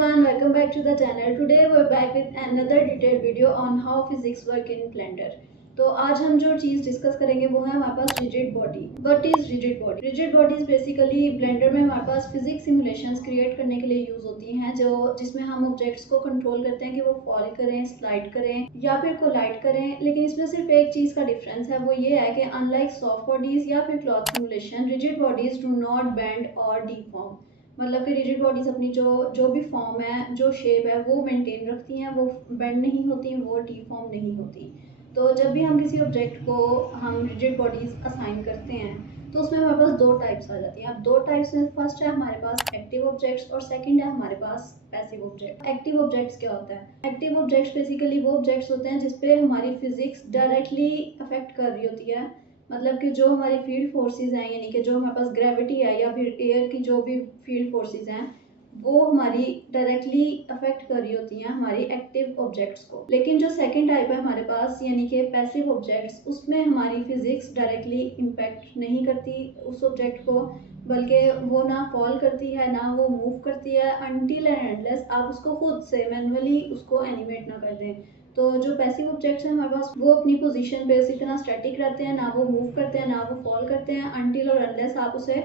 everyone, welcome back to the channel. Today we're back with another detailed video on how physics work in Blender. तो आज हम जो चीज़ discuss करेंगे वो है हमारे पास rigid body. What is rigid body? Rigid bodies basically blender में हमारे पास फिजिक्स सिमुलेशंस क्रिएट करने के लिए यूज होती हैं, जो जिसमें हम ऑब्जेक्ट्स को कंट्रोल करते हैं कि वो फॉल करें, स्लाइड करें या फिर कोलाइड करें. लेकिन इसमें सिर्फ एक चीज़ का डिफरेंस है, वो ये है कि अनलाइक सॉफ्ट बॉडीज या फिर cloth simulation, rigid bodies do not bend और डीफॉर्म. मतलब कि रिजिड बॉडीज अपनी जो भी फॉर्म है, जो शेप है, वो मेंटेन रखती हैं, वो बेंड नहीं होती, वो डीफॉर्म नहीं होती. तो जब भी हम किसी ऑब्जेक्ट को हम रिजिड बॉडीज असाइन करते हैं तो उसमें हमारे पास दो टाइप्स आ जाती हैं. अब दो टाइप्स में फर्स्ट है हमारे पास एक्टिव ऑब्जेक्ट्स और सेकंड है हमारे पास पैसिव ऑब्जेक्ट. एक्टिव ऑब्जेक्ट्स क्या होता है? एक्टिव ऑब्जेक्ट्स बेसिकली वो ऑब्जेक्ट्स होते हैं जिसपे हमारी फिजिक्स डायरेक्टली अफेक्ट कर रही होती है. मतलब कि जो हमारी फील्ड फोर्सेस हैं, यानी कि जो हमारे पास ग्रेविटी है या फिर एयर की जो भी फील्ड फोर्सेस हैं, वो हमारी डायरेक्टली अफेक्ट कर रही होती हैं हमारी एक्टिव ऑब्जेक्ट्स को. लेकिन जो सेकंड टाइप है हमारे पास यानी कि पैसिव ऑब्जेक्ट्स, उसमें हमारी फिजिक्स डायरेक्टली इम्पैक्ट नहीं करती उस ऑब्जेक्ट को, बल्कि वो ना फॉल करती है ना वो मूव करती है अनटिल एंड अनलेस आप उसको खुद से मैनुअली उसको एनिमेट ना कर दें. तो जो पैसिव ऑब्जेक्ट्स हैं हमारे पास, वो अपनी पोजीशन पे उसी तरह स्टैटिक रहते हैं, ना वो मूव करते हैं ना वो फॉल करते हैं अनटिल और अनलेस आप उसे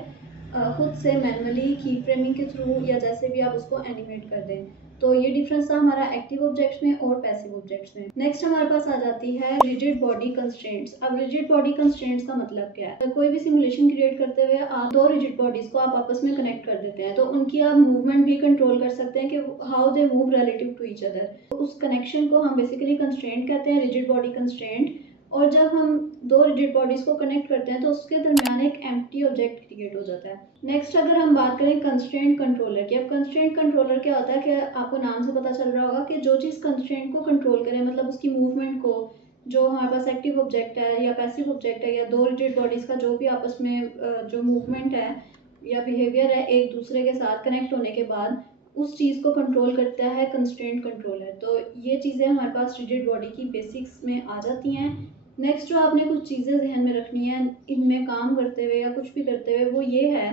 खुद से मैनुअली की फ्रेमिंग के थ्रू या जैसे भी आप उसको एनिमेट कर दें. तो ये डिफरेंस था हमारा एक्टिव ऑब्जेक्ट्स में और पैसिव ऑब्जेक्ट्स में. नेक्स्ट हमारे पास आ जाती है रिजिड बॉडी कंस्ट्रेंट्स. अब रिजिड बॉडी कंस्ट्रेंट्स का मतलब क्या है? कोई भी सिमुलेशन क्रिएट करते हुए आप दो रिजिड बॉडीज को आप आपस में कनेक्ट कर देते हैं, तो उनकी आप मूवमेंट भी कंट्रोल कर सकते हैं कि how they move relative to each other. उस कनेक्शन को हम बेसिकली कंस्ट्रेंट कहते हैं, रिजिड बॉडी कंस्ट्रेंट. और जब हम दो रिजिड बॉडीज को कनेक्ट करते हैं तो उसके दरमियान एक एम्प्टी ऑब्जेक्ट क्रिएट हो जाता है. नेक्स्ट अगर हम बात करें कंस्ट्रेंट कंट्रोलर की. अब कंस्ट्रेंट कंट्रोलर क्या होता है कि आपको नाम से पता चल रहा होगा कि जो चीज़ कंस्ट्रेंट को कंट्रोल करे, मतलब उसकी मूवमेंट को, जो हमारे पास एक्टिव ऑब्जेक्ट है या पैसिव ऑब्जेक्ट है या दो रिजिड बॉडीज का जो भी आपस में जो मूवमेंट है या बिहेवियर है एक दूसरे के साथ कनेक्ट होने के बाद, उस चीज़ को कंट्रोल करता है कंस्ट्रेंट कंट्रोलर. तो ये चीज़ें हमारे पास रिजिड बॉडी की बेसिक्स में आ जाती हैं. नेक्स्ट जो आपने कुछ चीज़ें ध्यान में रखनी है इनमें काम करते हुए या कुछ भी करते हुए, वो ये है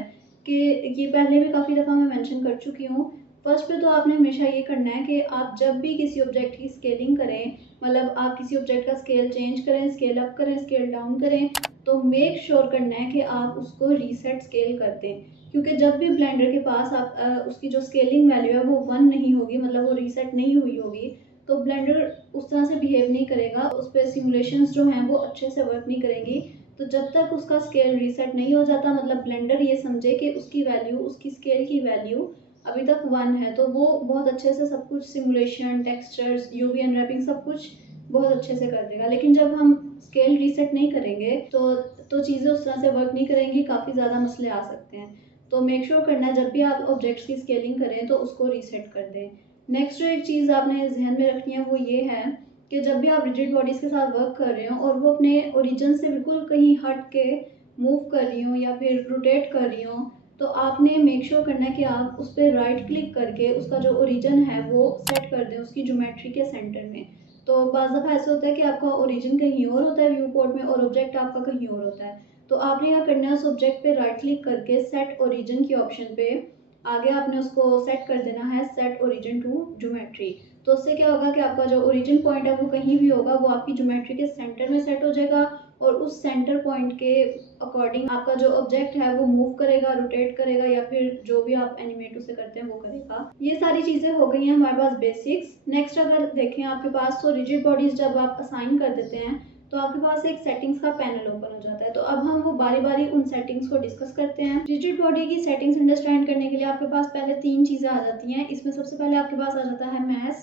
कि ये पहले भी काफ़ी दफ़ा मैं मेंशन कर चुकी हूँ. फर्स्ट पे तो आपने हमेशा ये करना है कि आप जब भी किसी ऑब्जेक्ट की स्केलिंग करें, मतलब आप किसी ऑब्जेक्ट का स्केल चेंज करें, स्केल अप करें, स्केल डाउन करें, तो मेक श्योर करना है कि आप उसको रीसेट स्केल कर दें. क्योंकि जब भी ब्लेंडर के पास आप उसकी जो स्केलिंग वैल्यू है वो 1 नहीं होगी, मतलब वो रीसेट नहीं हुई होगी, तो ब्लेंडर उस तरह से बिहेव नहीं करेगा, उस पर सिमुलेशंस जो हैं वो अच्छे से वर्क नहीं करेंगी. तो जब तक उसका स्केल रीसेट नहीं हो जाता, मतलब ब्लेंडर ये समझे कि उसकी वैल्यू, उसकी स्केल की वैल्यू अभी तक 1 है, तो वो बहुत अच्छे से सब कुछ सिमुलेशन, टेक्सचर्स, यूवी अनरैपिंग सब कुछ बहुत अच्छे से कर देगा. लेकिन जब हम स्केल रीसेट नहीं करेंगे तो चीज़ें उस तरह से वर्क नहीं करेंगी, काफ़ी ज़्यादा मसले आ सकते हैं. तो मेक श्योर करना है जब भी आप ऑब्जेक्ट्स की स्केलिंग करें तो उसको रीसेट कर दें. नेक्स्ट जो एक चीज़ आपने ध्यान में रखनी है वो ये है कि जब भी आप रिजिड बॉडीज़ के साथ वर्क कर रहे हो और वो अपने ओरिजिन से बिल्कुल कहीं हट के मूव कर रही हो या फिर रोटेट कर रही हो, तो आपने मेक श्योर करना है कि आप उस पर राइट क्लिक करके उसका जो ओरिजिन है वो सेट कर दें उसकी ज्योमेट्री के सेंटर में. तो बाज़ दफ़ा ऐसा होता है कि आपका ओरिजिन कहीं और होता है व्यू पोर्ट में और ऑब्जेक्ट आपका कहीं और होता है. तो आपने क्या करना है, उस ऑब्जेक्ट पे राइट क्लिक करके सेट ओरिजिन की ऑप्शन पे आगे आपने उसको सेट कर देना है सेट ओरिजिन टू ज्योमेट्री. तो उससे क्या होगा कि आपका जो ओरिजिन पॉइंट है वो कहीं भी होगा, वो आपकी ज्योमेट्री के सेंटर में सेट हो जाएगा और उस सेंटर पॉइंट के अकॉर्डिंग आपका जो ऑब्जेक्ट है वो मूव करेगा, रोटेट करेगा या फिर जो भी आप एनिमेट उसे करते हैं वो करेगा. ये सारी चीज़ें हो गई हैं हमारे पास बेसिक्स. नेक्स्ट अगर देखें आपके पास, तो रिजिड बॉडीज जब आप असाइन कर देते हैं तो आपके पास एक सेटिंग्स का पैनल ओपन हो जाता है. तो अब हम वो बारी बारी उन सेटिंग्स को डिस्कस करते हैं. रिजिड बॉडी की सेटिंग्स अंडरस्टैंड करने के लिए आपके पास पहले 3 चीज़ें आ जाती हैं. इसमें सबसे पहले आपके पास आ जाता है मैस,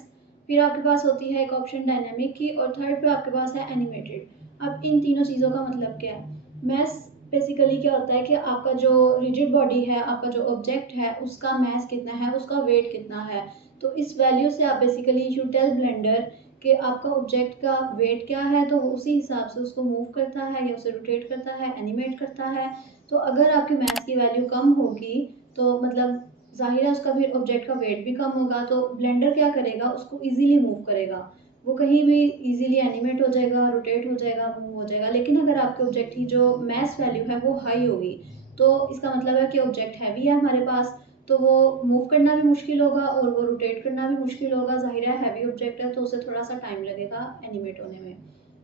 फिर आपके पास होती है एक ऑप्शन डायनेमिक की और थर्ड पे आपके पास है एनिमेटेड. अब इन तीनों चीज़ों का मतलब क्या है? मैस बेसिकली क्या होता है कि आपका जो रिजिड बॉडी है, आपका जो ऑब्जेक्ट है, उसका मैस कितना है, उसका वेट कितना है. तो इस वैल्यू से आप बेसिकली यू टेल ब्लेंडर कि आपका ऑब्जेक्ट का वेट क्या है, तो वो उसी हिसाब से उसको मूव करता है या उसे रोटेट करता है, एनिमेट करता है. तो अगर आपकी मैस की वैल्यू कम होगी तो मतलब ज़ाहिर है उसका भी ऑब्जेक्ट का वेट भी कम होगा, तो ब्लेंडर क्या करेगा, उसको ईजिली मूव करेगा, वो कहीं भी ईजिली एनिमेट हो जाएगा, रोटेट हो जाएगा, मूव हो जाएगा. लेकिन अगर आपके ऑब्जेक्ट की जो मैस वैल्यू है वो हाई होगी, तो इसका मतलब है कि ऑब्जेक्ट हैवी है हमारे पास, तो वो मूव करना भी मुश्किल होगा और वो रोटेट करना भी मुश्किल होगा। ज़ाहिर है हैवी ऑब्जेक्ट है तो उसे थोड़ा सा टाइम लगेगा एनिमेट होने में।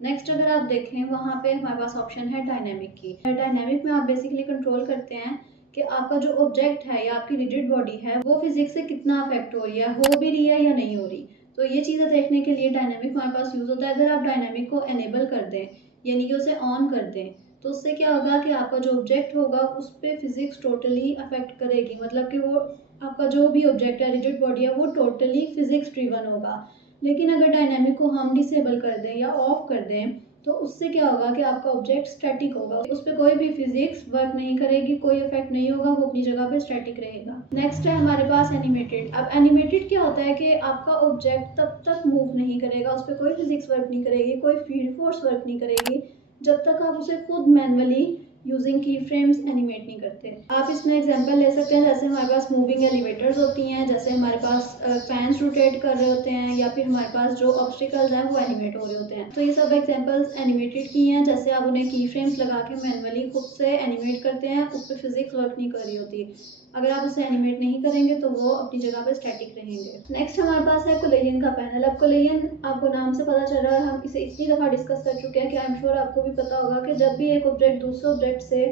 नेक्स्ट अगर आप देखें वहाँ पे हमारे पास ऑप्शन है डायनेमिक की। डायनेमिक में आप बेसिकली कंट्रोल करते हैं कि आपका जो ऑब्जेक्ट है या आपकी रिजिड बॉडी है वो फिजिक्स से कितना अफेक्ट हो रही है, हो भी रही है या नहीं हो रही। तो ये चीज़ें देखने के लिए डायनेमिक हमारे पास यूज़ होता है। अगर आप डायनेमिक को एनेबल कर दें यानी कि उसे ऑन कर दें तो उससे क्या होगा कि आपका जो ऑब्जेक्ट होगा उस पर फिजिक्स टोटली अफेक्ट करेगी। मतलब कि वो आपका जो भी ऑब्जेक्ट है, रिजिड बॉडी है, वो टोटली फिजिक्स ड्रिवन होगा। लेकिन अगर डायनेमिक को हम डिसेबल कर दें या ऑफ कर दें तो उससे क्या होगा कि आपका ऑब्जेक्ट स्टैटिक होगा, उस पर कोई भी फिजिक्स वर्क नहीं करेगी, कोई इफेक्ट नहीं होगा, वो अपनी जगह पे स्टैटिक रहेगा। नेक्स्ट है हमारे पास एनिमेटेड। अब एनिमेटेड क्या होता है कि आपका ऑब्जेक्ट तब तक मूव नहीं करेगा, उस पर कोई फिजिक्स वर्क नहीं करेगी, कोई फील्ड फोर्स वर्क नहीं करेगी जब तक आप उसे खुद मैनुअली यूजिंग की फ्रेम्स एनिमेट नहीं करते। आप इसमें एग्जांपल ले सकते हैं, जैसे हमारे पास मूविंग एलिवेटर्स होती हैं, जैसे हमारे पास फैंस रोटेट कर रहे होते हैं, या फिर हमारे पास जो ऑब्स्टिकल्स हैं वो एनिमेट हो रहे होते हैं। तो ये सब एग्जांपल्स एनिमेटेड की हैं। जैसे आप उन्हें की फ्रेम्स लगा के मैनुअली खुद से एनिमेट करते हैं, उस पर फिजिक्स वर्क नहीं कर रही होती। अगर आप उसे एनिमेट नहीं करेंगे तो वो अपनी जगह पे स्टैटिक रहेंगे। नेक्स्ट हमारे पास है कोलेजन का पैनल। अब कोलेजन आपको नाम से पता चल रहा है, हम इसे इतनी दफ़ा डिस्कस कर चुके हैं कि आई एम श्योर आपको भी पता होगा कि जब भी एक ऑब्जेक्ट दूसरे ऑब्जेक्ट से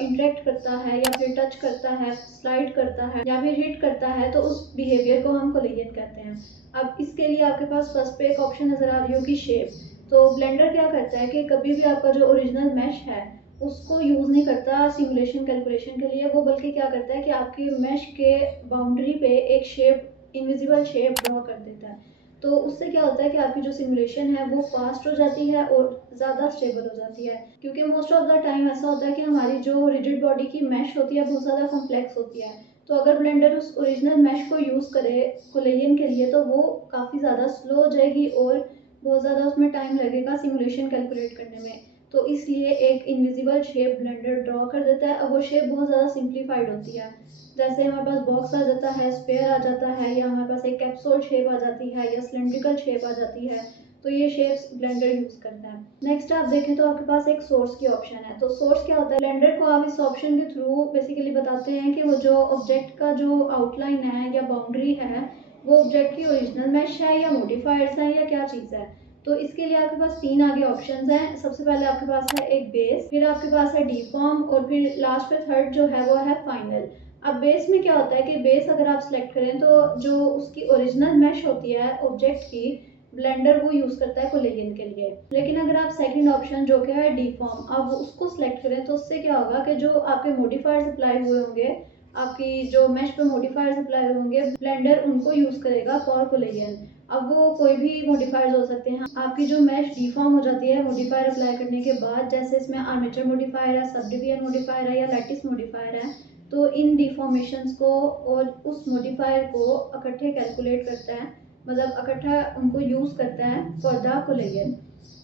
इंटरेक्ट करता है या फिर टच करता है, स्लाइड करता है या फिर हिट करता है तो उस बिहेवियर को हम कोलिजन कहते हैं। अब इसके लिए आपके पास फर्स्ट पे एक ऑप्शन नज़र आ रही होगी शेप। तो ब्लेंडर क्या करता है कि कभी भी आपका जो ओरिजिनल मैश है उसको यूज़ नहीं करता सिमुलेशन कैलकुलेशन के लिए, वो बल्कि क्या करता है कि आपकी मैश के बाउंड्री पे एक शेप, इनविजिबल शेप ड्रॉ कर देता है। तो उससे क्या होता है कि आपकी जो सिमुलेशन है वो फास्ट हो जाती है और ज़्यादा स्टेबल हो जाती है। क्योंकि मोस्ट ऑफ द टाइम ऐसा होता है कि हमारी जो रिजिड बॉडी की मैश होती है बहुत ज़्यादा कॉम्प्लेक्स होती है। तो अगर ब्लेंडर उस ओरिजिनल मैश को यूज़ करे कोलेजन के लिए तो वो काफ़ी ज़्यादा स्लो हो जाएगी और बहुत ज़्यादा उसमें टाइम लगेगा सिमुलेशन कैलकुलेट करने में। तो इसलिए एक इनविजिबल शेप ब्लेंडर ड्रॉ कर देता है। अब वो शेप बहुत ज़्यादा सिंप्लीफाइड होती है, जैसे हमारे पास बॉक्स आ जाता है, स्फेयर आ जाता है, या हमारे पास एक कैप्सूल शेप आ जाती है या सिलेंड्रिकल शेप आ जाती है। तो ये शेप्स ब्लेंडर यूज करता है। नेक्स्ट आप देखें तो आपके पास एक सोर्स की ऑप्शन है। तो सोर्स क्या होता है, ब्लेंडर को आप इस ऑप्शन के थ्रू बेसिकली बताते हैं कि वो जो ऑब्जेक्ट का जो आउटलाइन है या बाउंड्री है वो ऑब्जेक्ट की ओरिजिनल मैश है या मॉडिफायर्स है या क्या चीज़ है। तो इसके लिए आपके पास तीन आगे ऑप्शंस हैं। सबसे पहले आपके पास है एक बेस, फिर आपके पास है डीफॉर्म और फिर लास्ट पे थर्ड जो है वो है फाइनल। अब बेस में क्या होता है कि बेस अगर आप सेलेक्ट करें तो जो उसकी ओरिजिनल मैश होती है ऑब्जेक्ट की, ब्लेंडर वो यूज़ करता है कोलेजन के लिए। लेकिन अगर आप सेकंड ऑप्शन जो कि है डीफॉर्म, आप उसको सेलेक्ट करें तो उससे क्या होगा कि जो आपके मॉडिफायर्स अप्लाई हुए होंगे, आपकी जो मैश पे मॉडिफायर्स अप्लाई होंगे, ब्लेंडर उनको यूज़ करेगा फॉर कोलेजन। अब वो कोई भी मॉडिफायर्स हो सकते हैं। आपकी जो मैश डीफॉर्म हो जाती है मॉडिफायर अप्लाई करने के बाद, जैसे इसमें आर्मेचर मॉडिफायर है, सब डिवीजन मॉडिफायर है या लैटिस मॉडिफायर है, तो इन डिफॉर्मेशंस को और उस मॉडिफायर को इकट्ठे कैलकुलेट करता है, मतलब इकट्ठा उनको यूज़ करता है फॉर द कोलेजन।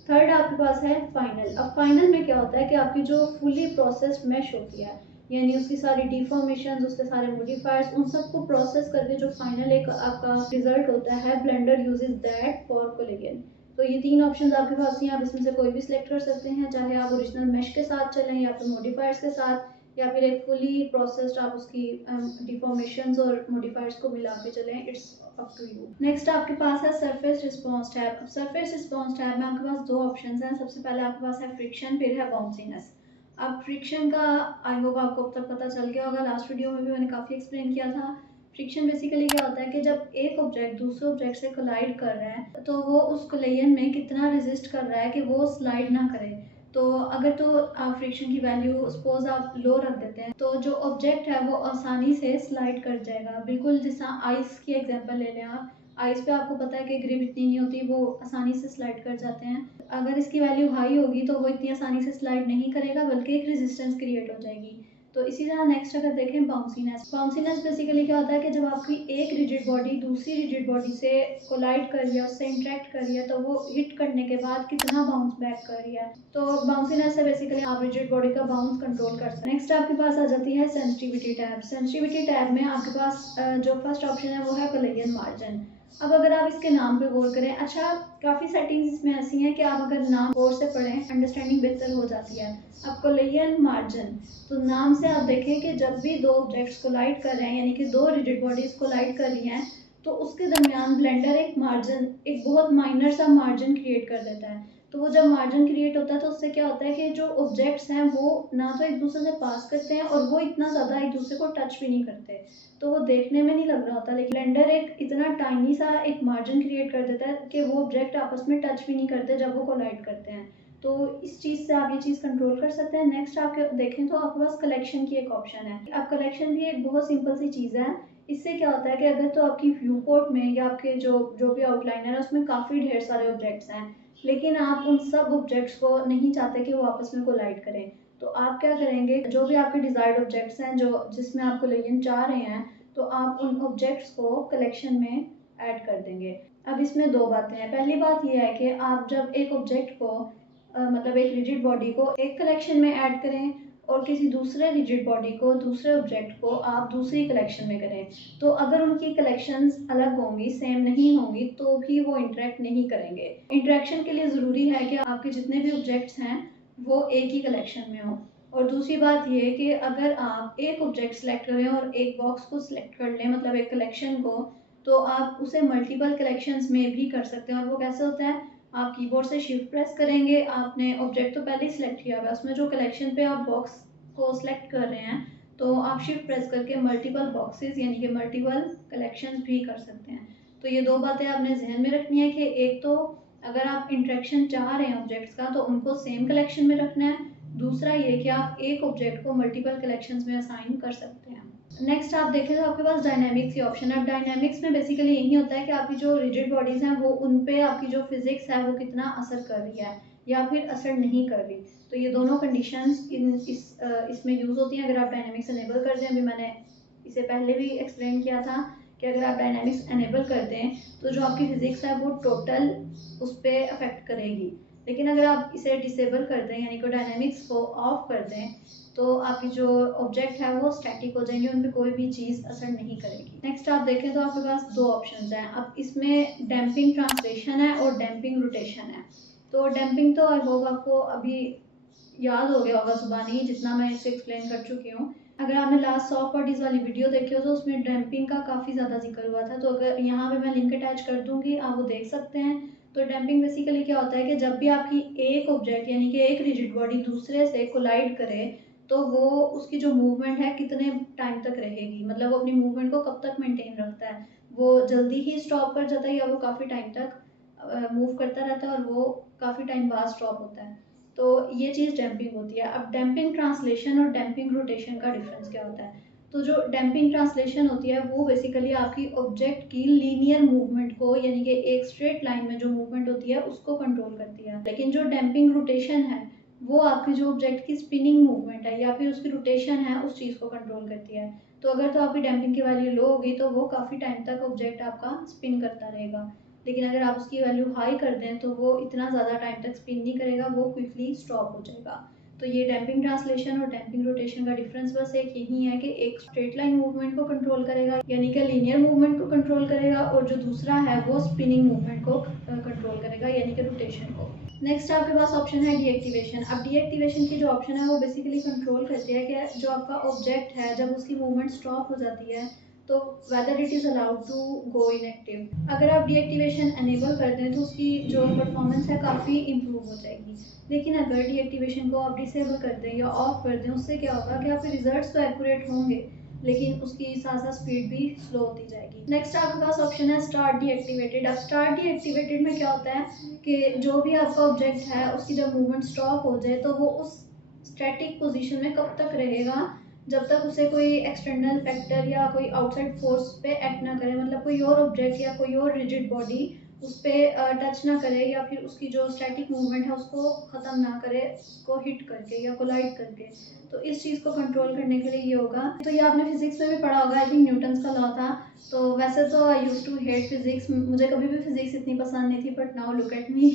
थर्ड आपके पास है फाइनल। अब फाइनल में क्या होता है कि आपकी जो फुली प्रोसेस्ड मैश होती है, यानी उसकी सारी डिफॉर्मेशन, उसके सारे मॉडिफायर्स, उन सबको प्रोसेस करके जो फाइनल एक आपका रिजल्ट होता है, blender uses that for collagen. तो ये तीन ऑप्शंस आपके पास हैं, आप इसमें से कोई भी सिलेक्ट कर सकते हैं, चाहे आप ओरिजिनल मैश के साथ चलें या फिर मॉडिफायर्स के साथ, या फिर एक फुली प्रोसेस्ड आप उसकी डिफॉर्मेशंस और मॉडिफायर्स को मिला के चलें। It's up to you. Next आपके पास है surface response tab. Surface response tab में आपके पास दो ऑप्शंस हैं। सबसे पहले आपके पास है फ्रिक्शन, फिर है बाउंसीनेस। अब फ्रिक्शन का आई होप आपको अब तक पता चल गया होगा, लास्ट वीडियो में भी मैंने काफ़ी एक्सप्लेन किया था। फ्रिक्शन बेसिकली क्या होता है कि जब एक ऑब्जेक्ट दूसरे ऑब्जेक्ट से कोलाइड कर रहा है तो वो उस कोलिजन में कितना रेजिस्ट कर रहा है कि वो स्लाइड ना करे। तो अगर तो आप फ्रिक्शन की वैल्यू सपोज आप लो रख देते हैं तो जो ऑब्जेक्ट है वो आसानी से स्लाइड कर जाएगा। बिल्कुल जैसा आइस की एग्जांपल ले लें आप, आइस पे आपको पता है कि ग्रिप इतनी नहीं होती, वो आसानी से स्लाइड कर जाते हैं। अगर इसकी वैल्यू हाई होगी तो वो इतनी आसानी से स्लाइड नहीं करेगा, बल्कि एक रेजिस्टेंस क्रिएट हो जाएगी। तो इसी तरह नेक्स्ट अगर देखें बाउंसीनेस। बाउंसीनेस बेसिकली क्या होता है कि जब आपकी एक रिजिड बॉडी दूसरी रिजिड बॉडी से कोलाइड कर रही है, उससे इंटरेक्ट कर रही है, तो वो हिट करने के बाद कितना बाउंस बैक कर रही है। तो बाउंसीनेस से बेसिकली आप रिजिड बॉडी का बाउंस कंट्रोल कर सकते हैं। नेक्स्ट आपके पास आ जाती है सेंसिटिविटी टैब। सेंसिटिविटी टैब में आपके पास जो फर्स्ट ऑप्शन है वो है कोलेजन मार्जिन। अब अगर आप इसके नाम पे गौर करें, अच्छा काफ़ी सेटिंग्स इसमें ऐसी हैं कि आप अगर नाम गौर से पढ़ें अंडरस्टैंडिंग बेहतर हो जाती है। अब कोलिजन मार्जिन, तो नाम से आप देखें कि जब भी दो ऑब्जेक्ट्स कोलाइड कर रहे हैं यानी कि दो रिजिड बॉडीज कोलाइड कर रही हैं, तो उसके दरमियान ब्लेंडर एक मार्जिन, एक बहुत माइनर सा मार्जिन क्रिएट कर देता है। तो वो जब मार्जिन क्रिएट होता है तो उससे क्या होता है कि जो ऑब्जेक्ट्स हैं वो ना तो एक दूसरे से पास करते हैं और वो इतना ज़्यादा एक दूसरे को टच भी नहीं करते, तो वो देखने में नहीं लग रहा होता, लेकिन ब्लेंडर एक इतना टाइनी सा एक मार्जिन क्रिएट कर देता है कि वो ऑब्जेक्ट आपस में टच भी नहीं करते जब वो कोलाइड करते हैं। तो इस चीज़ से आप ये चीज़ कंट्रोल कर सकते हैं। नेक्स्ट आप देखें तो आपके पास कलेक्शन की एक ऑप्शन है। अब कलेक्शन भी एक बहुत सिंपल सी चीज़ है। इससे क्या होता है कि अगर तो आपकी व्यू पोर्ट में या आपके जो जो भी आउटलाइनर है उसमें काफ़ी ढेर सारे ऑब्जेक्ट्स हैं, लेकिन आप उन सब ऑब्जेक्ट्स को नहीं चाहते कि वो आपस में कोलाइड करें, तो आप क्या करेंगे, जो भी आपके डिजायर्ड ऑब्जेक्ट्स हैं जो जिसमें आप कोलिजन चाह रहे हैं, तो आप उन ऑब्जेक्ट्स को कलेक्शन में ऐड कर देंगे। अब इसमें दो बातें हैं। पहली बात यह है कि आप जब एक ऑब्जेक्ट को मतलब एक रिजिड बॉडी को एक कलेक्शन में ऐड करें और किसी दूसरे रिजिड बॉडी को, दूसरे ऑब्जेक्ट को आप दूसरी कलेक्शन में करें, तो अगर उनकी कलेक्शंस अलग होंगी, सेम नहीं होंगी, तो भी वो इंटरेक्ट नहीं करेंगे। इंटरेक्शन के लिए ज़रूरी है कि आपके जितने भी ऑब्जेक्ट्स हैं वो एक ही कलेक्शन में हो। और दूसरी बात ये कि अगर आप एक ऑब्जेक्ट सेलेक्ट करें और एक बॉक्स को सिलेक्ट कर लें, मतलब एक कलेक्शन को, तो आप उसे मल्टीपल कलेक्शंस में भी कर सकते हैं। और वो कैसे होता है, आप कीबोर्ड से शिफ्ट प्रेस करेंगे, आपने ऑब्जेक्ट तो पहले ही सिलेक्ट किया हुआ है, उसमें जो कलेक्शन पे आप बॉक्स को सिलेक्ट कर रहे हैं, तो आप शिफ्ट प्रेस करके मल्टीपल बॉक्सेस यानी कि मल्टीपल कलेक्शंस भी कर सकते हैं। तो ये दो बातें आपने जहन में रखनी है कि एक तो अगर आप इंटरेक्शन चाह रहे हैं ऑब्जेक्ट्स का तो उनको सेम कलेक्शन में रखना है, दूसरा ये कि आप एक ऑब्जेक्ट को मल्टीपल कलेक्शंस में असाइन कर सकते हैं। नेक्स्ट आप देखें तो आपके पास डायनामिक्स की ऑप्शन है। अब डायनामिक्स में बेसिकली यही होता है कि आपकी जो रिजिड बॉडीज़ हैं वो उन पे आपकी जो फिजिक्स है वो कितना असर कर रही है या फिर असर नहीं कर रही। तो ये दोनों कंडीशंस इसमें यूज़ होती हैं अगर आप डायनामिक्स एनेबल कर दें। अभी मैंने इसे पहले भी एक्सप्लेन किया था कि अगर आप डायनामिक्स एनेबल कर दें तो जो आपकी फिजिक्स है वो टोटल उस पर अफेक्ट करेगी, लेकिन अगर आप इसे डिसेबल कर दें यानी कि डायनामिक्स को ऑफ कर दें तो आपकी जो ऑब्जेक्ट है वो स्टैटिक हो जाएंगे, उन पर कोई भी चीज़ असर नहीं करेगी। नेक्स्ट आप देखें तो आपके पास दो ऑप्शंस हैं। अब इसमें डैम्पिंग ट्रांसलेशन है और डैम्पिंग रोटेशन है। तो डैम्पिंग तो आई होप आपको अभी याद हो गया होगा ज़ुबानी, जितना मैं इसे एक्सप्लेन कर चुकी हूँ। अगर आपने लास्ट सॉफ्ट बॉडीज़ वाली वीडियो देखी हो तो उसमें डैम्पिंग का काफ़ी ज़्यादा जिक्र हुआ था, तो अगर यहाँ पे मैं लिंक अटैच कर दूँगी, आप वो देख सकते हैं। तो डैम्पिंग बेसिकली क्या होता है कि जब भी आपकी एक ऑब्जेक्ट यानी कि एक रिजिड बॉडी दूसरे से कोलाइड करे, तो वो उसकी जो मूवमेंट है कितने टाइम तक रहेगी, मतलब वो अपनी मूवमेंट को कब तक मेंटेन रखता है, वो जल्दी ही स्टॉप कर जाता है या वो काफ़ी टाइम तक मूव करता रहता है और वो काफ़ी टाइम बाद स्टॉप होता है। तो ये चीज़ डैम्पिंग होती है। अब डैम्पिंग ट्रांसलेशन और डैम्पिंग रोटेशन का डिफरेंस क्या होता है, तो जो डैम्पिंग ट्रांसलेशन होती है वो बेसिकली आपकी ऑब्जेक्ट की लीनियर मूवमेंट को यानी कि एक स्ट्रेट लाइन में जो मूवमेंट होती है उसको कंट्रोल करती है, लेकिन जो डैम्पिंग रोटेशन है वो आपकी जो ऑब्जेक्ट की स्पिनिंग मूवमेंट है या फिर उसकी रोटेशन है उस चीज़ को कंट्रोल करती है। तो अगर तो आपकी डैम्पिंग की वैल्यू लो होगी तो वो काफ़ी टाइम तक ऑब्जेक्ट आपका स्पिन करता रहेगा, लेकिन अगर आप उसकी वैल्यू हाई कर दें तो वो इतना ज़्यादा टाइम तक स्पिन नहीं करेगा, वो क्विकली स्टॉप हो जाएगा। तो ये डैम्पिंग ट्रांसलेशन और डैम्पिंग रोटेशन का डिफरेंस बस एक यही है कि एक स्ट्रेट लाइन मूवमेंट को कंट्रोल करेगा यानी कि लीनियर मूवमेंट को कंट्रोल करेगा, और जो दूसरा है वो स्पिनिंग मूवमेंट को कंट्रोल करेगा यानी कि रोटेशन को। नेक्स्ट आपके पास ऑप्शन है डीएक्टिवेशन। अब डीएक्टिवेशन की जो ऑप्शन है वो बेसिकली कंट्रोल करती है कि जो आपका ऑब्जेक्ट है जब उसकी मूवमेंट स्टॉप हो जाती है तो whether it is allowed to go inactive. अगर आप डीएक्टिवेशन एनेबल कर दें तो उसकी जो परफॉर्मेंस है काफ़ी इंप्रूव हो जाएगी, लेकिन अगर डीएक्टिवेशन को आप डिसेबल कर दें या ऑफ कर दें उससे क्या होगा कि आपके रिजल्ट्स तो एक्यूरेट होंगे लेकिन उसकी साथ साथ स्पीड भी स्लो होती जाएगी। नेक्स्ट आपके पास ऑप्शन है स्टार्ट डीएक्टिवेटेड। अब स्टार्ट डीएक्टिवेटेड में क्या होता है कि जो भी आपका ऑब्जेक्ट है उसकी जब मूवमेंट स्टॉप हो जाए तो वो उस स्टैटिक पोजीशन में कब तक रहेगा जब तक उसे कोई एक्सटर्नल फैक्टर या कोई आउटसाइड फोर्स पे एक्ट ना करे, मतलब कोई और ऑब्जेक्ट या कोई और रिजिड बॉडी उस पर टच ना करे या फिर उसकी जो स्टैटिक मूवमेंट है उसको ख़त्म ना करे, उसको हिट करके या कोलाइड करके। तो इस चीज़ को कंट्रोल करने के लिए ये होगा। तो ये आपने फिजिक्स में भी पढ़ा होगा, आई थिंक न्यूटन्स का लॉ था। तो वैसे तो I used to hate physics, मुझे कभी भी फिजिक्स इतनी पसंद नहीं थी, but now look at me.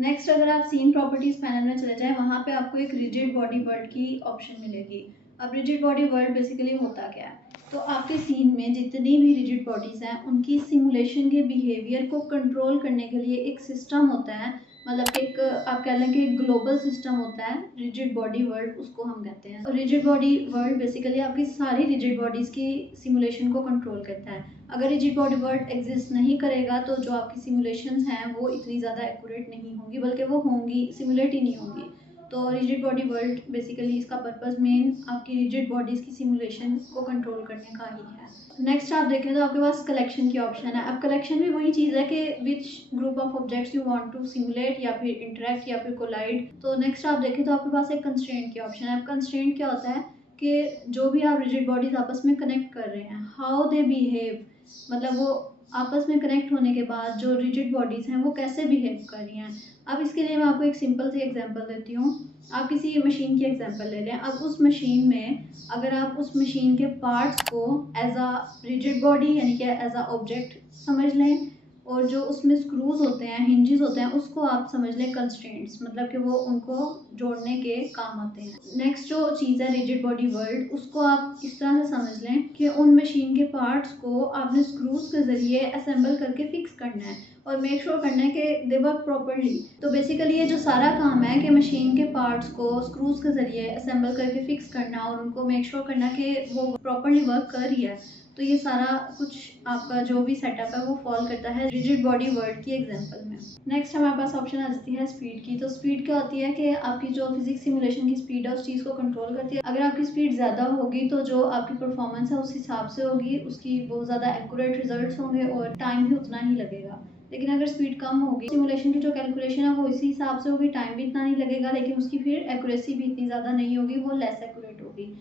Next अगर आप सीन प्रॉपर्टीज पैनल में चले जाएं वहाँ पे आपको एक रिजिड बॉडी वर्ड की ऑप्शन मिलेगी। अब रिजिड बॉडी वर्ल्ड बेसिकली होता क्या है, तो आपके सीन में जितनी भी रिजिड बॉडीज़ हैं उनकी सिमुलेशन के बिहेवियर को कंट्रोल करने के लिए एक सिस्टम होता है, मतलब कि एक आप कह लें कि ग्लोबल सिस्टम होता है रिजिड बॉडी वर्ल्ड, उसको हम कहते हैं। और रिजिड बॉडी वर्ल्ड बेसिकली आपकी सारी रिजिड बॉडीज़ की सिमुलेशन को कंट्रोल करता है। अगर रिजिड बॉडी वर्ल्ड एग्जिस्ट नहीं करेगा तो जो आपकी सिमुलेशंस हैं वो इतनी ज़्यादा एक्यूरेट नहीं होंगी, बल्कि वो होंगी सिमुलेट ही नहीं होंगी। तो रिजिड बॉडी वर्ल्ड बेसिकली इसका पर्पस मेन आपकी रिजिड बॉडीज़ की सिमुलेशन को कंट्रोल करने का ही है। नेक्स्ट आप देखें तो आपके पास कलेक्शन की ऑप्शन है। अब कलेक्शन भी वही चीज़ है कि which group of objects you want to simulate या फिर इंटरेक्ट या फिर कोलाइड। तो नेक्स्ट आप देखें तो आपके पास एक कंस्ट्रेंट की ऑप्शन है। अब कंस्ट्रेंट क्या होता है कि जो भी आप रिजिड बॉडीज आपस में कनेक्ट कर रहे हैं, हाउ दे बिहेव, मतलब वो आपस में कनेक्ट होने के बाद जो रिजिड बॉडीज़ हैं वो कैसे बिहेव कर रही हैं। अब इसके लिए मैं आपको एक सिंपल सी एग्जांपल देती हूँ। आप किसी मशीन की एग्जांपल ले लें। अब उस मशीन में अगर आप उस मशीन के पार्ट्स को एज अ रिजिड बॉडी यानी कि एज अ ऑब्जेक्ट समझ लें, और जो उसमें स्क्रूज होते हैं, हिंजेस होते हैं, उसको आप समझ लें कंस्ट्रेंट्स, मतलब कि वो उनको जोड़ने के काम आते हैं। नेक्स्ट जो चीज़ है रिजिड बॉडी वर्ल्ड, उसको आप इस तरह से समझ लें कि उन मशीन के पार्ट्स को आपने स्क्रूज के ज़रिए असेंबल करके फिक्स करना है और मेक श्योर करना है कि दे वर्क प्रॉपर्ली। तो बेसिकली ये जो सारा काम है कि मशीन के पार्ट्स को स्क्रूज के ज़रिए असेंबल करके फिक्स करना और उनको मेक श्योर करना कि वो प्रॉपर्ली वर्क कर रही है, तो ये सारा कुछ आपका जो भी सेटअप है वो फॉल करता है रिजिड बॉडी वर्ल्ड की एग्जांपल में। नेक्स्ट हमारे पास ऑप्शन आ जाती है स्पीड की। तो स्पीड क्या होती है कि आपकी जो फिजिक्स सिमुलेशन की स्पीड है उस चीज़ को कंट्रोल करती है। अगर आपकी स्पीड ज़्यादा होगी तो जो आपकी परफॉर्मेंस है उस हिसाब से होगी, उसकी बहुत ज़्यादा एक्यूरेट रिजल्ट्स होंगे और टाइम भी उतना ही लगेगा। लेकिन अगर स्पीड कम होगी, सिमुलेशन की जो कैलकुलेशन है वो इसी हिसाब से होगी, टाइम भी इतना नहीं लगेगा, लेकिन उसकी फिर एक्यूरेसी भी इतनी ज़्यादा नहीं होगी, वो लेस एक्यूरेट होगी।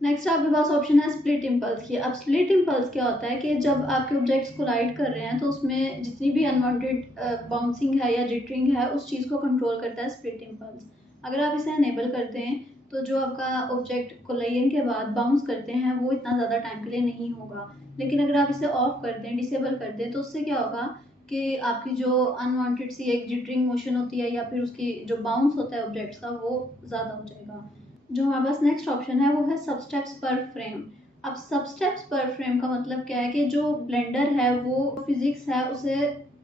नेक्स्ट आपके पास ऑप्शन है स्प्लिट इम्पल्स की। अब स्प्लिट इम्पल्स क्या होता है कि जब आपके ऑब्जेक्ट्स कोलाइड कर रहे हैं तो उसमें जितनी भी अनवांटेड बाउंसिंग है या जिटरिंग है उस चीज़ को कंट्रोल करता है स्प्लिट इम्पल्स। अगर आप इसे अनेबल करते हैं तो जो आपका ऑब्जेक्ट कोलाइजन के बाद बाउंस करते हैं वो इतना ज़्यादा टाइम के लिए नहीं होगा। लेकिन अगर आप इसे ऑफ कर दें, डिसेबल कर दें, तो उससे क्या होगा कि आपकी जो अनवांटेड सी एक जिटरिंग मोशन होती है या फिर उसकी जो बाउंस होता है ऑब्जेक्ट्स का वो ज़्यादा हो जाएगा। जो हमारे पास नेक्स्ट ऑप्शन है वो है सब स्टेप्स पर फ्रेम। अब सब स्टेप्स पर फ्रेम का मतलब क्या है कि जो ब्लेंडर है वो फिजिक्स है उसे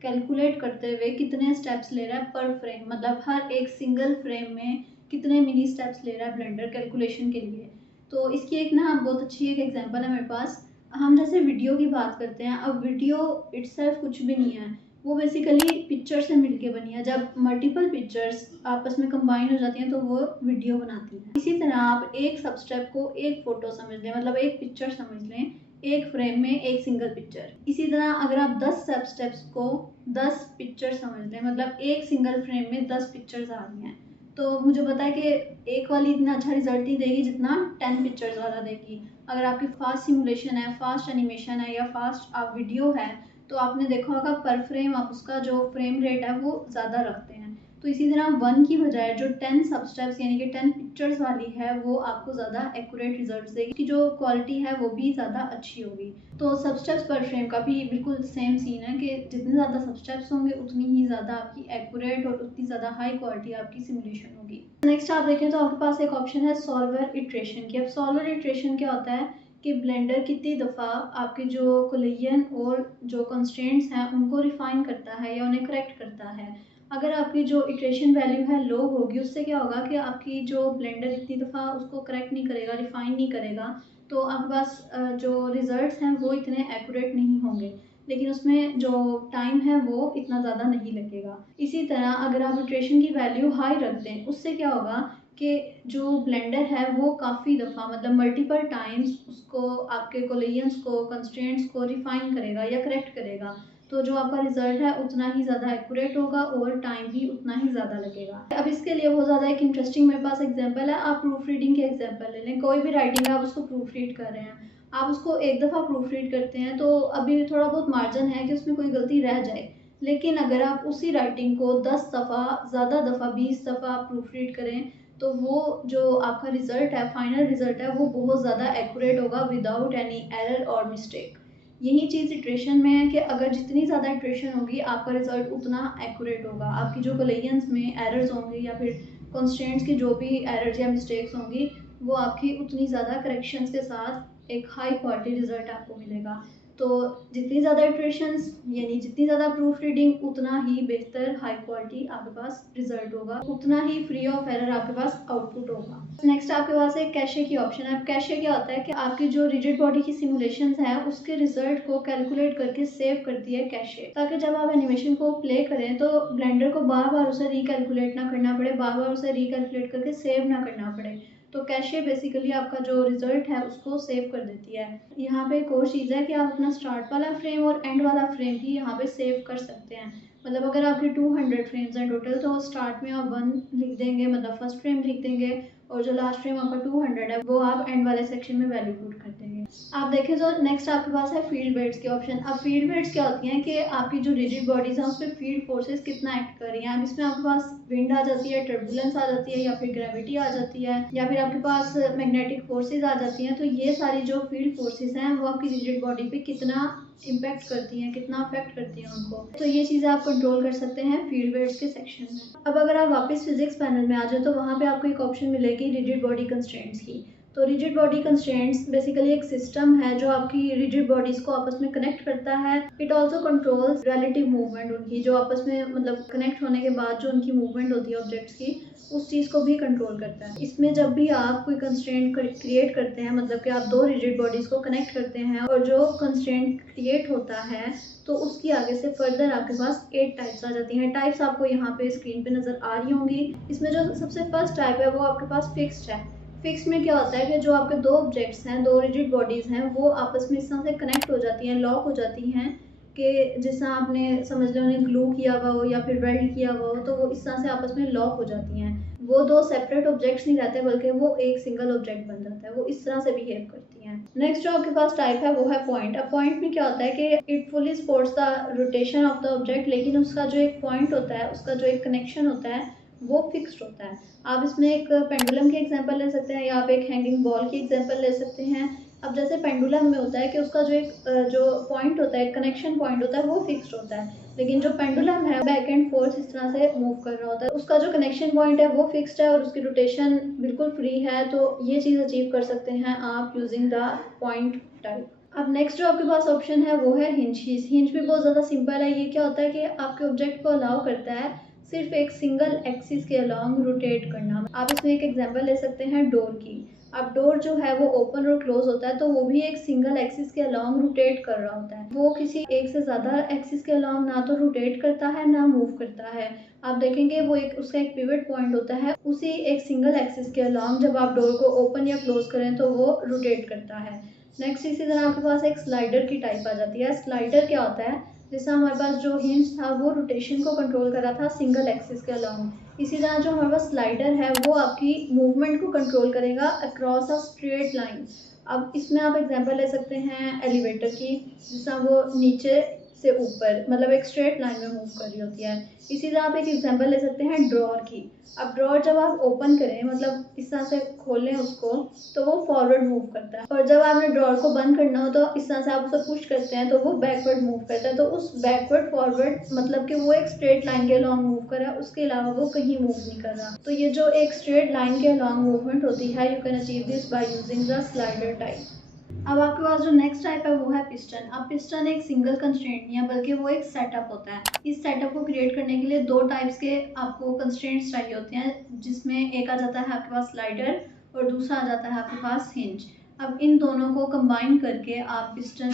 कैलकुलेट करते हुए कितने स्टेप्स ले रहा है पर फ्रेम, मतलब हर एक सिंगल फ्रेम में कितने मिनी स्टेप्स ले रहा है ब्लेंडर कैलकुलेशन के लिए। तो इसकी एक ना बहुत अच्छी एक एग्जांपल है मेरे पास। हम जैसे वीडियो की बात करते हैं, अब वीडियो इट्सेल्फ कुछ भी नहीं है, वो बेसिकली पिक्चर से मिलके बनी है। जब मल्टीपल पिक्चर्स आपस में कंबाइन हो जाती हैं तो वो वीडियो बनाती हैं। इसी तरह आप एक सबस्टेप को एक फोटो समझ लें, मतलब एक पिक्चर समझ लें, एक फ्रेम में एक सिंगल पिक्चर। इसी तरह अगर आप 10 सबस्टेप्स को 10 पिक्चर समझ लें, मतलब एक सिंगल फ्रेम में 10 पिक्चर्स आ रही हैं, तो मुझे पता है कि एक वाली इतना अच्छा रिजल्ट नहीं देगी जितना 10 पिक्चर्स वाला देगी। अगर आपकी फास्ट सिमुलेशन है, फास्ट एनिमेशन है या फास्ट आप वीडियो है, तो आपने देखा होगा पर फ्रेम आप उसका जो फ्रेम रेट है वो ज़्यादा रखते हैं। तो इसी तरह 1 की बजाय जो 10 सबस्टेप्स यानी कि 10 पिक्चर्स वाली है वो आपको ज़्यादा एक्यूरेट रिजल्ट्स देगी, कि जो क्वालिटी है वो भी ज़्यादा अच्छी होगी। तो सबस्टेप्स पर फ्रेम का भी बिल्कुल सेम सीन है कि जितने ज़्यादा सबस्टेप्स होंगे उतनी ही ज़्यादा आपकी एक्यूरेट और उतनी ज़्यादा हाई क्वालिटी आपकी सिमुलेशन होगी। नेक्स्ट आप देखें तो आपके पास एक ऑप्शन है सॉल्वर इटरेशन की। अब सॉल्वर इटरेशन क्या होता है कि ब्लेंडर कितनी दफ़ा आपके जो कोलिजन और जो कंस्ट्रेंट्स हैं उनको रिफाइन करता है या उन्हें करेक्ट करता है। अगर आपकी जो इटरेशन वैल्यू है लो होगी, उससे क्या होगा कि आपकी जो ब्लेंडर इतनी दफ़ा उसको करेक्ट नहीं करेगा, रिफाइन नहीं करेगा, तो आपके पास जो रिजल्ट्स हैं वो इतने एक्यूरेट नहीं होंगे, लेकिन उसमें जो टाइम है वो इतना ज़्यादा नहीं लगेगा। इसी तरह अगर आप इटरेशन की वैल्यू हाई रख दें, उससे क्या होगा कि जो ब्लेंडर है वो काफ़ी दफ़ा मतलब मल्टीपल टाइम्स उसको आपके कोलिजन्स को कंस्ट्रेंट्स को रिफाइन करेगा या करेक्ट करेगा, तो जो आपका रिजल्ट है उतना ही ज़्यादा एक्यूरेट होगा और टाइम भी उतना ही ज़्यादा लगेगा। अब इसके लिए बहुत ज़्यादा एक इंटरेस्टिंग मेरे पास एग्जांपल है। आप प्रूफ रीडिंग के एग्जांपल ले लें। कोई भी राइटिंग है आप उसको प्रूफ रीड कर रहे हैं, आप उसको एक दफ़ा प्रूफ रीड करते हैं तो अभी थोड़ा बहुत मार्जिन है कि उसमें कोई गलती रह जाए, लेकिन अगर आप उसी राइटिंग को 10 दफ़ा, ज़्यादा दफ़ा 20 दफ़ा प्रूफ रीड करें तो वो जो आपका रिज़ल्ट है, फाइनल रिज़ल्ट है, वो बहुत ज़्यादा एक्यूरेट होगा विदाउट एनी एरर और मिस्टेक। यही चीज़ इटरेशन में है कि अगर जितनी ज़्यादा इटरेशन होगी आपका रिज़ल्ट उतना एक्यूरेट होगा। आपकी जो कोलिजन्स में एरर्स होंगे या फिर कंस्ट्रेंट्स की जो भी एरर्स या मिस्टेक्स होंगी वो आपकी उतनी ज़्यादा करेक्शंस के साथ एक हाई क्वालिटी रिज़ल्ट आपको मिलेगा। तो जितनी ज़्यादा इटरेशंस यानी जितनी ज़्यादा प्रूफ रीडिंग, उतना ही बेहतर हाई क्वालिटी आपके पास रिजल्ट होगा, उतना ही फ्री ऑफ एरर आपके पास आउटपुट होगा। नेक्स्ट आपके पास एक कैशे की ऑप्शन है। अब कैशे क्या होता है कि आपकी जो रिजिड बॉडी की सिमुलेशंस हैं उसके रिजल्ट को कैलकुलेट करके सेव करती है कैशे, ताकि जब आप एनिमेशन को प्ले करें तो ब्लेंडर को बार बार उसे रिकैलकुलेट ना करना पड़े, बार बार उसे रिकैलकुलेट करके सेव ना करना पड़े। तो कैशे बेसिकली आपका जो रिजल्ट है उसको सेव कर देती है। यहाँ पे एक और चीज़ है कि आप अपना स्टार्ट वाला फ्रेम और एंड वाला फ्रेम भी यहाँ पे सेव कर सकते हैं। मतलब अगर आपके 200 फ्रेम्स हैं टोटल, तो स्टार्ट में आप 1 लिख देंगे, मतलब फर्स्ट फ्रेम लिख देंगे, और जो लास्ट फ्रेम आपका 200 है वो आप एंड वाले सेक्शन में वैल्यू पुट कर देंगे। आप देखें तो नेक्स्ट आपके पास है फील्ड वेट्स की ऑप्शन। अब फील्ड वेट्स क्या होती हैं कि आपकी जो रिजिड बॉडीज हैं उस पर फील्ड फोर्सेस कितना एक्ट कर रही हैं। अब इसमें आपके पास विंड आ जाती है, टर्बुलेंस आ जाती है, या फिर ग्रेविटी आ जाती है, या फिर आपके पास मैग्नेटिक फोर्सेज आ जाती हैं। तो ये सारी जो फील्ड फोर्सेज हैं वो आपकी रिजिड बॉडी पे कितना इम्पैक्ट करती हैं, कितना अफेक्ट करती हैं उनको, तो ये चीज़ें आप कंट्रोल कर सकते हैं फील्ड वेट्स के सेक्शन में। अब अगर आप वापस फिजिक्स पैनल में आ जाए तो वहाँ पे आपको एक ऑप्शन मिलेगी रिजिड बॉडी कंस्ट्रेंट्स की। तो रिजिड बॉडी कंस्ट्रेंट्स बेसिकली एक सिस्टम है जो आपकी रिजिड बॉडीज को आपस में कनेक्ट करता है। It also controls relative movement, उनकी जो आपस में मतलब कनेक्ट होने के बाद जो उनकी मूवमेंट होती है ऑब्जेक्ट्स की, उस चीज़ को भी कंट्रोल करता है। इसमें जब भी आप कोई कंस्ट्रेंट क्रिएट करते हैं, मतलब कि आप दो रिजिड बॉडीज को कनेक्ट करते हैं, और जो कंस्ट्रेंट क्रिएट होता है तो उसकी आगे से फर्दर आपके पास 8 टाइप्स आ जाती हैं। टाइप्स आपको यहाँ पे स्क्रीन पे नज़र आ रही होंगी। इसमें जो सबसे फर्स्ट टाइप है वो आपके पास फिक्स्ड है। फिक्स में क्या होता है कि जो आपके दो ऑब्जेक्ट्स हैं, दो रिजिड बॉडीज़ हैं, वो आपस में इस तरह से कनेक्ट हो जाती हैं, लॉक हो जाती हैं कि जिस तरह आपने समझ लो उन्हें ग्लू किया हुआ हो या फिर वेल्ड किया हुआ हो, तो वो इस तरह से आपस में लॉक हो जाती हैं। वो दो सेपरेट ऑब्जेक्ट्स नहीं रहते बल्कि वो एक सिंगल ऑब्जेक्ट बन जाता है। वो इस तरह से बिहेव करती हैं। नेक्स्ट जो आपके पास टाइप है वो है पॉइंट। अब पॉइंट में क्या होता है कि it fully supports the rotation of the object, लेकिन उसका जो एक पॉइंट होता है, उसका जो एक कनेक्शन होता है वो फिक्स्ड होता है। आप इसमें एक पेंडुलम की एग्जांपल ले सकते हैं, या आप एक हैंगिंग बॉल की एग्जांपल ले सकते हैं। अब जैसे पेंडुलम में होता है कि उसका जो एक जो पॉइंट होता है, कनेक्शन पॉइंट होता है, वो फिक्स्ड होता है, लेकिन जो पेंडुलम है बैक एंड फोर्थ इस तरह से मूव कर रहा होता है। उसका जो कनेक्शन पॉइंट है वो फिक्स्ड है और उसकी रोटेशन बिल्कुल फ्री है। तो ये चीज़ अचीव कर सकते हैं आप यूजिंग द पॉइंट टाइप। अब नेक्स्ट जो आपके पास ऑप्शन है वो है हिंज। हिंज भी बहुत ज़्यादा सिंपल है। ये क्या होता है कि आपके ऑब्जेक्ट को अलाउ करता है सिर्फ एक सिंगल एक्सिस के अलॉन्ग रोटेट करना। आप इसमें एक एग्जांपल ले सकते हैं डोर की। अब डोर जो है वो ओपन और क्लोज होता है, तो वो भी एक सिंगल एक्सिस के अलॉन्ग रोटेट कर रहा होता है। वो किसी एक से ज़्यादा एक्सिस के अलॉन्ग ना तो रोटेट करता है ना मूव करता है। आप देखेंगे वो एक उसका एक पिवट पॉइंट होता है, उसी एक सिंगल एक्सिस के अलॉन्ग जब आप डोर को ओपन या क्लोज करें तो वो रोटेट करता है। नेक्स्ट इसी तरह आपके पास एक स्लाइडर की टाइप आ जाती है। स्लाइडर क्या होता है, जैसे हमारे पास जो हिंज था वो रोटेशन को कंट्रोल कर रहा था सिंगल एक्सिस के अलॉन्ग, इसी तरह जो हमारे पास स्लाइडर है वो आपकी मूवमेंट को कंट्रोल करेगा अक्रॉस अ स्ट्रेट लाइन। अब इसमें आप एग्जांपल ले सकते हैं एलिवेटर की, जिसका वो नीचे से ऊपर मतलब एक स्ट्रेट लाइन में मूव कर रही होती है। इसी तरह आप एक एग्जांपल ले सकते हैं ड्रॉअर की। अब ड्रॉअर जब आप ओपन करें, मतलब इस तरह से खोलें उसको, तो वो फॉरवर्ड मूव करता है, और जब आपने ड्रॉअर को बंद करना हो तो इस तरह से आप उसे पुश करते हैं तो वो बैकवर्ड मूव करता है। तो उस बैकवर्ड फॉरवर्ड मतलब कि वो एक स्ट्रेट लाइन के अलॉन्ग मूव कर रहा है, उसके अलावा वो कहीं मूव नहीं कर रहा। तो ये जो एक स्ट्रेट लाइन के अलॉन्ग मूवमेंट होती है, you can achieve this by using the slider type. अब आपके पास जो नेक्स्ट टाइप है वो है पिस्टन। अब पिस्टन एक सिंगल कंस्ट्रेंट नहीं है बल्कि वो एक सेटअप होता है। इस सेटअप को क्रिएट करने के लिए दो टाइप्स के आपको कंस्ट्रेंट्स चाहिए होते हैं, जिसमें एक आ जाता है आपके पास स्लाइडर और दूसरा आ जाता है आपके पास हिंज। अब इन दोनों को कंबाइन करके आप पिस्टन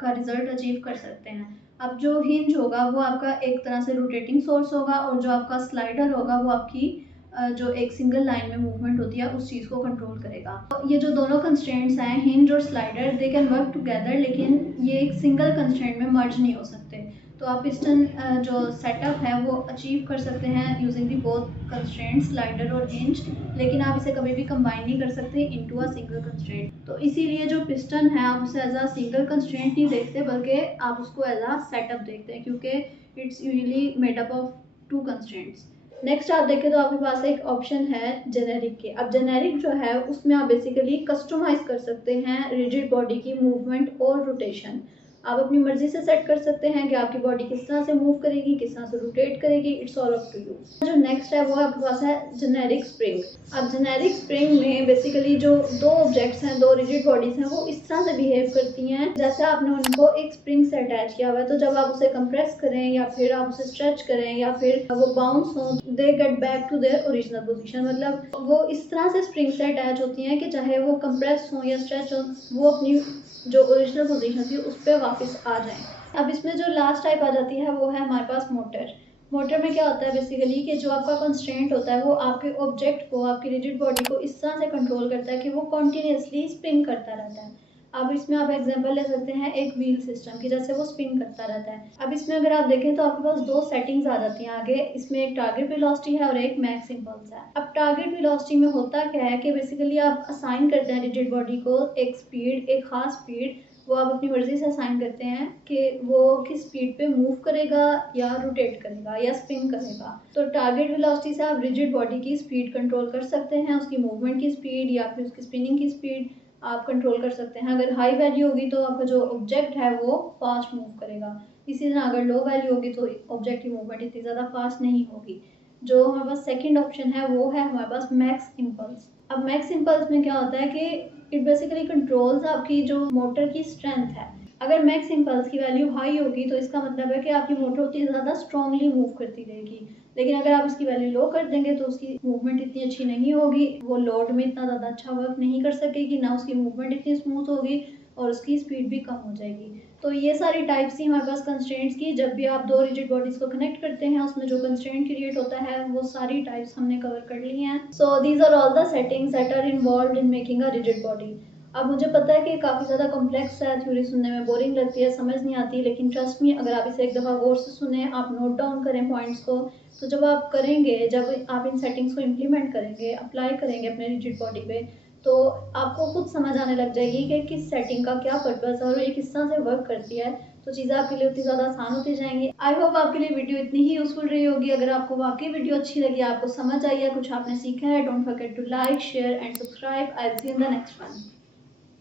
का रिजल्ट अचीव कर सकते हैं। अब जो हिंज होगा वो आपका एक तरह से रोटेटिंग सोर्स होगा, और जो आपका स्लाइडर होगा वो आपकी जो एक सिंगल लाइन में मूवमेंट होती है उस चीज़ को कंट्रोल करेगा। तो ये जो दोनों कंस्ट्रेंट्स हैं हिंज और slider, they can work together, लेकिन ये एक सिंगल कंस्ट्रेंट में मर्ज नहीं हो सकते। तो आप पिस्टन जो सेटअप है वो अचीव कर सकते हैं using the both constraints slider और हिंज, लेकिन आप इसे कभी भी कंबाइन नहीं कर सकते इनटू अ सिंगल कंस्ट्रेंट। तो इसीलिए जो पिस्टन है आप उसे एज अ सिंगल कंस्ट्रेंट नहीं देखते बल्कि आप उसको एज अ सेटअप देखते हैं, क्योंकि it's usually made up of 2 constraints. Next आप देखें तो आपके पास एक ऑप्शन है जेनेरिक के। अब जेनेरिक जो है उसमें आप बेसिकली कस्टमाइज कर सकते हैं रिजिड बॉडी की मूवमेंट और रोटेशन। आप अपनी मर्जी से सेट कर सकते हैं कि आपकी बॉडी किस तरह से मूव करेगी, किस तरह से रोटेट करेगी, it's all up to you. जो नेक्स्ट है वो आपके पास है जेनेरिक स्प्रिंग। अब जेनेरिक स्प्रिंग में बेसिकली जो दो ऑब्जेक्ट्स हैं, दो रिजिड बॉडीज हैं, वो इस तरह से बिहेव करती हैं जैसे आपने उनको एक स्प्रिंग से अटैच किया हुआ है। तो जब आप उसे कंप्रेस करें या फिर आप उसे स्ट्रेच करें या फिर वो बाउंस हो, they get back to their original position. मतलब वो इस तरह से स्प्रिंग से अटैच होती हैं कि चाहे वो कंप्रेस हो या स्ट्रेच हो, वो अपनी जो ओरिजिनल पोजीशन थी उस पर वापस आ जाएं। अब इसमें जो लास्ट टाइप आ जाती है वो है हमारे पास मोटर। मोटर में क्या होता है बेसिकली कि जो आपका कंस्ट्रेंट होता है वो आपके ऑब्जेक्ट को, आपकी रिजिड बॉडी को इस तरह से कंट्रोल करता है कि वो कॉन्टीन्यूसली स्पिन करता रहता है। अब इसमें आप एग्जांपल ले सकते हैं एक व्हील सिस्टम की, जैसे वो स्पिन करता रहता है। अब इसमें अगर आप देखें तो आपके पास दो सेटिंग्स आ जाती हैं आगे। इसमें एक टारगेट वेलोसिटी है और एक मैक्स इंपल्स है। अब टारगेट वेलोसिटी में होता क्या है कि बेसिकली आप असाइन करते हैं रिजिड बॉडी को एक स्पीड, एक खास स्पीड, वो आप अपनी मर्जी से असाइन करते हैं कि वो किस स्पीड पे मूव करेगा या रोटेट करेगा या स्पिन करेगा। तो टारगेट वेलोसिटी से आप रिजिड बॉडी की स्पीड कंट्रोल कर सकते हैं, उसकी मूवमेंट की स्पीड या फिर उसकी स्पिनिंग की स्पीड आप कंट्रोल कर सकते हैं। अगर हाई वैल्यू होगी तो आपका जो ऑब्जेक्ट है वो फास्ट मूव करेगा। इसी तरह अगर लो वैल्यू होगी तो ऑब्जेक्ट की मूवमेंट इतनी ज़्यादा फास्ट नहीं होगी। जो हमारे पास सेकंड ऑप्शन है वो है हमारे पास मैक्स इम्पल्स। अब मैक्स इम्पल्स में क्या होता है कि इट बेसिकली कंट्रोल्स आपकी जो मोटर की स्ट्रेंथ है। अगर मैक्स इम्पल्स की वैल्यू हाई होगी तो इसका मतलब है कि आपकी मोटर उतनी ज़्यादा स्ट्रांगली मूव करती रहेगी। लेकिन अगर आप इसकी वैल्यू लो कर देंगे तो उसकी मूवमेंट इतनी अच्छी नहीं होगी, वो लोड में इतना ज़्यादा अच्छा वर्क नहीं कर सकेगी, ना उसकी मूवमेंट इतनी स्मूथ होगी और उसकी स्पीड भी कम हो जाएगी। तो ये सारी टाइप्स थी हमारे पास कंस्ट्रेंट्स की। जब भी आप दो रिजिड बॉडीज को कनेक्ट करते हैं उसमें जो कंस्ट्रेंट क्रिएट होता है वो सारी टाइप्स हमने कवर कर ली हैं। So these are all the settings that are involved in making a rigid body. अब मुझे पता है कि काफ़ी ज़्यादा कॉम्प्लेक्स है, थ्योरी सुनने में बोरिंग लगती है, समझ नहीं आती, लेकिन ट्रस्ट मी अगर आप इसे एक दफ़ा गौर से सुने, आप नोट डाउन करें पॉइंट्स को, तो जब आप करेंगे, जब आप इन सेटिंग्स को इम्प्लीमेंट करेंगे, अप्लाई करेंगे अपने रिजिड बॉडी पे, तो आपको खुद समझ आने लग जाएगी कि किस सेटिंग का क्या पर्पस है और ये किस तरह से वर्क करती है। तो चीज़ें आपके लिए उतनी ज़्यादा आसान होती जाएंगी। आई होप आपके लिए वीडियो इतनी ही यूजफुल रही होगी। अगर आपको वाकई वीडियो अच्छी लगी, आपको समझ आई है, कुछ आपने सीखा है, don't forget to like, share and subscribe. I will see you in the next one.